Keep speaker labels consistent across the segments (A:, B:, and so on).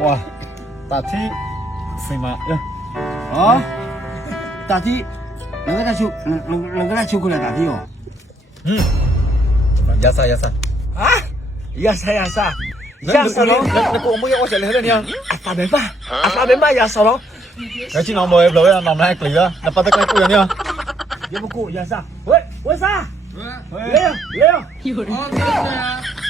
A: 哇，大体，什么？啊，大体，那个来巧，那那那个来巧克力大体哦。嗯，亚萨亚萨。啊，亚萨亚萨。
B: ยาสาวน้องแล้วกูเอามือยัดไว้เฉยเลยเนี่ย
A: อาซาเบนป้าอาซาเบนป้ายาสาวน้อง
B: แล้วที่น้องบอกให้เราเนี่ยนำมาให้กลีอ่ะแล้วปัตตะไคร้กูอย่างเนี้ย
A: เดี๋ยวกูยาสาเฮ้ยเฮ้ยสาเฮ้ยเลี้ยวเลี้ยวอยู่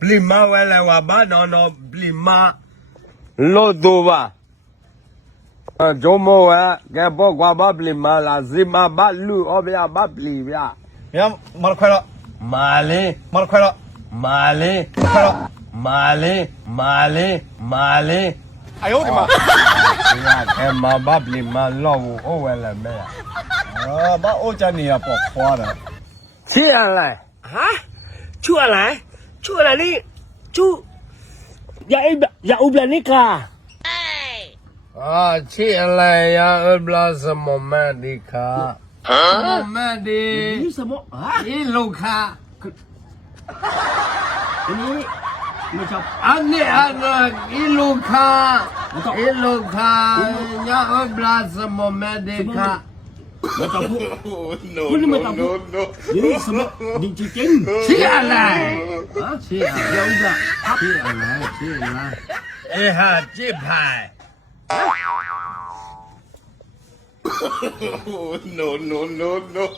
C: blima wele waba no no blima lodova jomo wa ge bo gwa ba blima la zima ba lu obia ba bli ya
B: ya mar khwela
C: male mar khwela male khwela male male male ayo ma ya ge ma ba blima lo wo o wele me ya ba o ja ni ya po khwa da
A: chi ya lai ha chu ya lai 出来你出，亚伊亚乌布兰尼卡。
C: 啊，起来呀！俄布拉什莫曼迪卡，莫曼迪，你什么啊？你卢卡，你，你叫啊？你啊？你卢卡，你卢卡，你俄布拉什莫曼迪卡。
A: Mày tao phút no, Phút lên tao phút Dĩ đi xong mất Đừng chơi chân Chia lại
C: Chia lại Chia lại Chia lại Chia lại Ê hà chế bài No no no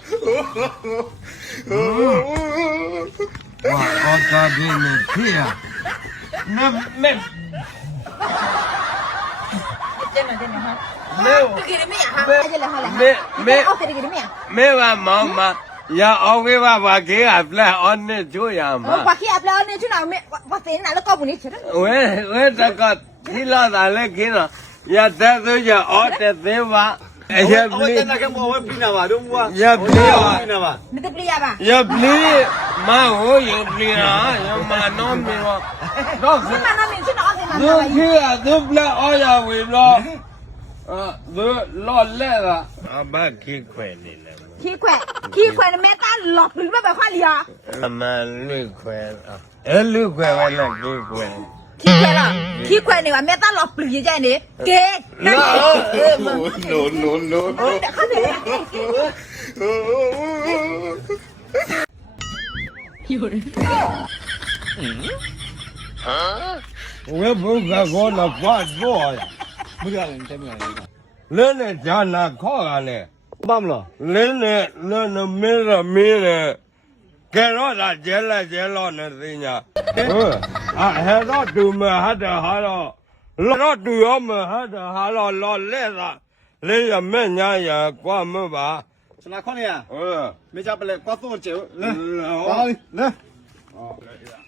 C: no Wah, kau tak dimengerti ya?
A: Nem, nem.
D: Dengar, dengar. ไ
C: ม่ว่ามามาอย่าเอาไว้ว่าว่าเกอะแล้วอันนี้ช่วยอ่ะโอ้
D: ว่าเกอะแล้วอันนี้ช่วยน่ะไม่ว่าเป็นน่ะแล้วก็ปุ๋ยเฉย
C: เว้ยเว้ยแต่ก็ที่ละตาเล็กขึ้นน่ะอย่าแต่ตัวอย่าออแต่เสวะ
B: อย่าบลีอย
C: ่าบลี
D: ไม่ต้องปลีอ่ะป่ะ
C: อย่าบลีมาโหอย่าบลีอ่ะอย่ามานอนมีว่า
D: ต้องมานอนมีชื่อน้องสิมาอ
C: ย่าบลีอ่ะดุบละอ้อยาวีบลอเออรอรดแล้วอะอาบ้านขี้แควนี่แหละ
D: ขี้แควขี้แควนแม่ต้านหลอกหรือไม่ไปบใครเลยอ่ะ
C: ทำมาลื้อแควนอ่ะเออลื้อแควนวันนล้กลื้อแควน
D: ขี้แควนอ่ะขี้แควนนี่ว่าแม่ต้านหลอกปลื้มยังไงนี่เก๊นั่นเอน
C: เอนมึงโน่นโน่นโน่นอยู่นี่ฮะเว็บบุ๊กก็โง่หลับบ้านบ่อย
A: မရလည်းတမရ
C: လည်းလည်းညာနာခေါ်ကလည်းမမလားလင်းနဲ့လွန်းမင်းရမင်းနဲ့ကဲတော့ဒါကျဲလက်ကျဲလို့နဲ့သိညာဟုတ်အဟဲတော့ဒူမဟာတဟာတော့လောတော့ဒူရောမဟာတဟာတော့လော်လဲ့တာလင်းရမဲ့ညာရကွာမပါ
A: စနာခေါနေရဟုတ်မေချပလေကွာသွန်ကျဲလဲဟောလဲဟောလဲ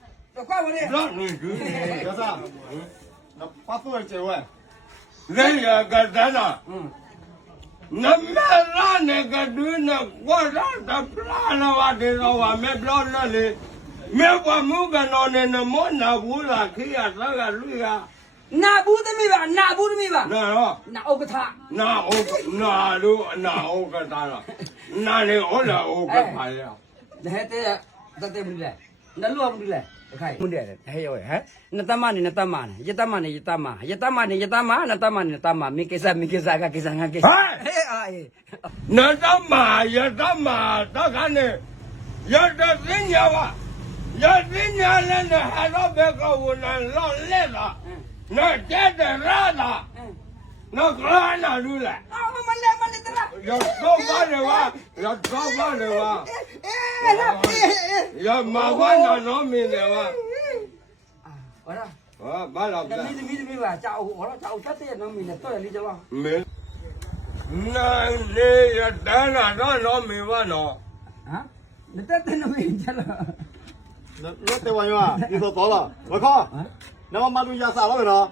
C: 那怪我哩！那那个，小子，那八岁结婚，人家个咱嗯，那没那那个对那我那那不了，我子那我没不老哩，没我没个那那那没那不拉气呀那个水呀，那不的米吧，那不的米吧，那哦，那欧卡，那欧，那路那欧卡啦，那那欧啦欧卡牌呀，那谁的？那谁不的那路不的嘞？အခိုက်ဟုတ်တယ်ဟဲ့ရောဟဲ့နတ္တမနဲ့နတ္တမနဲ့ယတ္တမနဲ့ယတ္တမယတ္တမနဲ့ယတ္တမနတ္တမနဲ့နတ္တမမိကိစ္ဆာမိကိစ္ဆာကကိစ္ဆာငါကိစ္ဆာဟဲ့အေးနတ္တမယတ္တမတော့ကနေယတ္တသိညာဝယတ္တသိညာလည်းနဲ့ဟာတော့ဘယ်ကဝန်လောက်လက်လာနတ်တဲ့ရနာ那过来拿肉来。啊，我没来，没来得了。要早饭的话，要早饭的话。哎，来。要买碗牛肉面的话。啊，我来。啊，买两碗。要米的米的米吧，炒牛肉炒啥子呀？牛肉面，多点辣椒。没。那你要等那碗牛肉面了。啊？你等那碗牛去了。那那得碗一碗，你说咋了？我靠，那我妈东西啥了去了？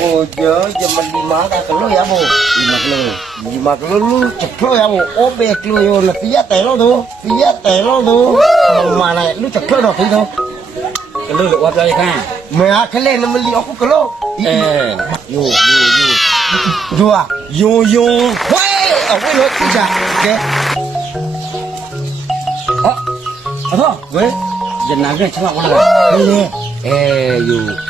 C: bu nhớ giờ mình đi má ra cái lưới đi mặc lưới đi mặc lưới lưới chụp lưới á bu ô bê lưới rồi là phía tay nó đâu phía tay nó đâu mà này lưới chụp lưới nó phía đâu cái lưới được quá dài ha mẹ cái lên nó mình đi ốc cái lưới ê yo yo yo yo à yo yo quay ở cái lưới chụp chả ok à à thôi với giờ nào cái chả lòng này đi nè ê yo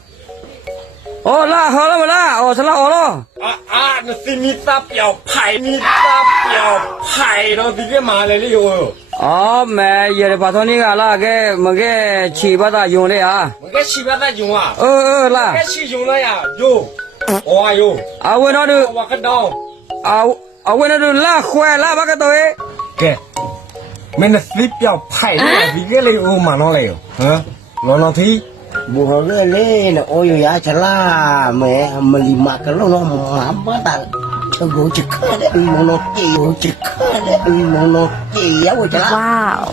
C: โอ้ล่าเฮาล่ามาล่าโอ้ฉันล่าโอ้ล่ออาอาหนสิมีตาเปี่ยวไผ่มีตาเปี่ยวไผ่เราสิเรียมาเลยลี่โอ้อ๋อแม่เยรปัทนี่ก็ล่ะแกมึงแกฉีบัตายูเลยอ่ะมึงแกฉีบัตายูอ่ะเออเออล่ะแกชีบยูเลยอ่ะยูโอ้ยยูเอาเว้นอ่ะดูว่ากันดองเอาเอาเว้นอ่ะดูล่ะควายล่ะบักกันตัวเองแกไม่น่าสิเปล่าไผ่เียวิ่เลยโอ้มาโนเลยเหรอน้องที่ buhoga le na oyo ya chala me mali maka lo no mamba ta so go chika le mono ke yo chika le mono ke ya wo chala wow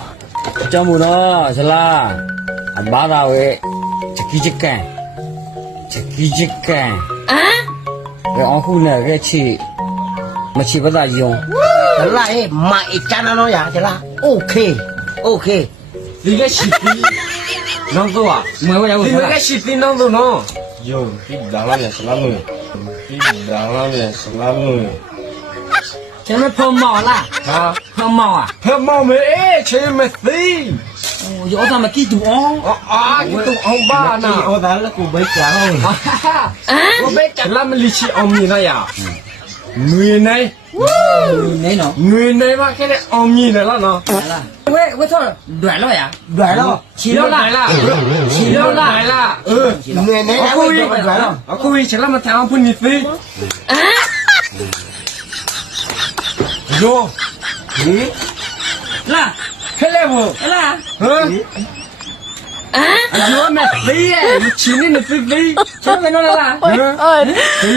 C: chamu no chala amba ra we chiki chika chiki chika a re on khu na re chi ma chi ba da yo chala e ma e chana no ya chala okay okay 你个死逼！No tú a, me voy a buscar. Dime que si ti no tú no. Yo, ti dama me salamu. Ti dama me salamu. ¿Qué me pon mal la? ¿Ah? ¿Pon mal a? ¿Pon mal me eh? ¿Qué me ti? Yo otra me quito on. Ah, quito on ba na. O dale con bella. Ah, con bella. La me lichi on mi na ya. nguyên này nguyên này mà cái này ông nhìn thấy là nó quế quế thôi đuổi rồi à đuổi rồi chỉ nó lại là chỉ nó lại là nguyên này đã quên rồi đó quên rồi chắc là mình thằng ông phun nhiệt phi á vô gì là cái này vô là ừ Hả? Nó nè phí à, nó chín đi nè phí phí Chứ nó là là Ôi, ôi Thì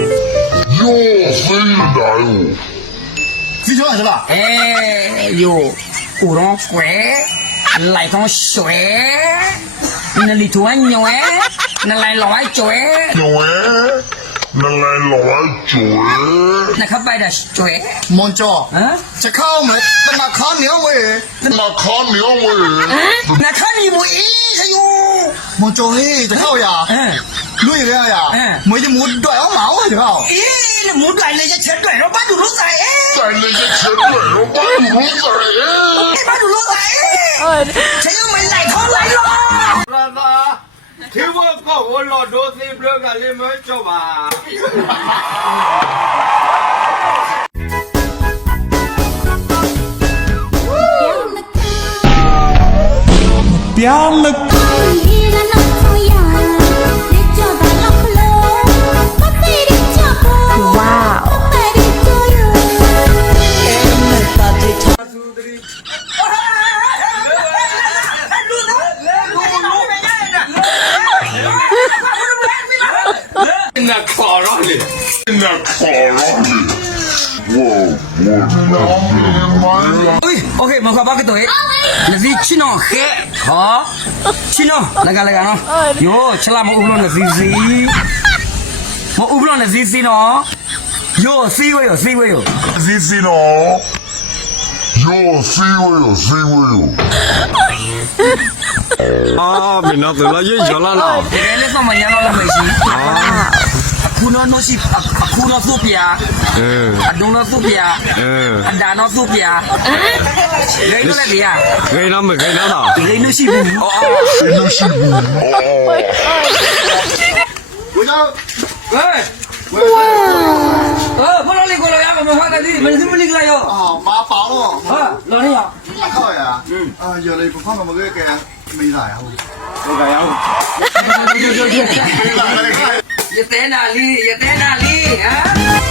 C: 哟，飞来哦！飞车是吧？哎，有古龙龟，来趟水，那里头还牛哎，那来老爱嘴，牛哎，那来老爱嘴，那可白的嘴，孟卓，嗯，这靠门，那么靠牛喂，那么靠牛喂，那靠你不？哎呦，孟卓嘿，这靠呀，嗯。lui ra à? à mới chỉ muốn đuổi ông máu rồi không ý muốn đuổi lên cái chết đuổi nó bắt đủ lúc này đuổi lên cái chết đuổi nó quá, à. Ê, bắt đủ lúc này cái bắt đủ lúc này thế nhưng mình lại không lấy lo thì vừa có một lò đồ thì đưa cả lên mới cho bà Yeah, look. Okay, mau pakai tuh? Lebih cino, he, ho, cino, lega lega no. Yo, celah mau ublon lebih si, mau ublon lebih si no. Yo, siwe yo, siwe yo. Lebih si no. Yo, siwe yo, siwe yo. Ah, minat lah, ye jalan lah. Ini semuanya lah, lebih si. ခုနောနောရှိအခုနောသုပြာအင်းအဒုံနောသုပြာအင်းအဒါနောသုပြာအင်းလေနောလေရလေနောမလေနောတော့လေနောရှိဘူးအော်လေနောရှိဘူးအော်ဝေနောဟဲ့哇！哦，不哪里过来呀？我们发的你，没什么你来哟。哦，麻烦了。啊，哪里呀？靠呀。嗯。啊，原来不放那么个，没来啊。没来啊。哈哈哈哈哈哈！没来，没来，没来。E até na linha, e até na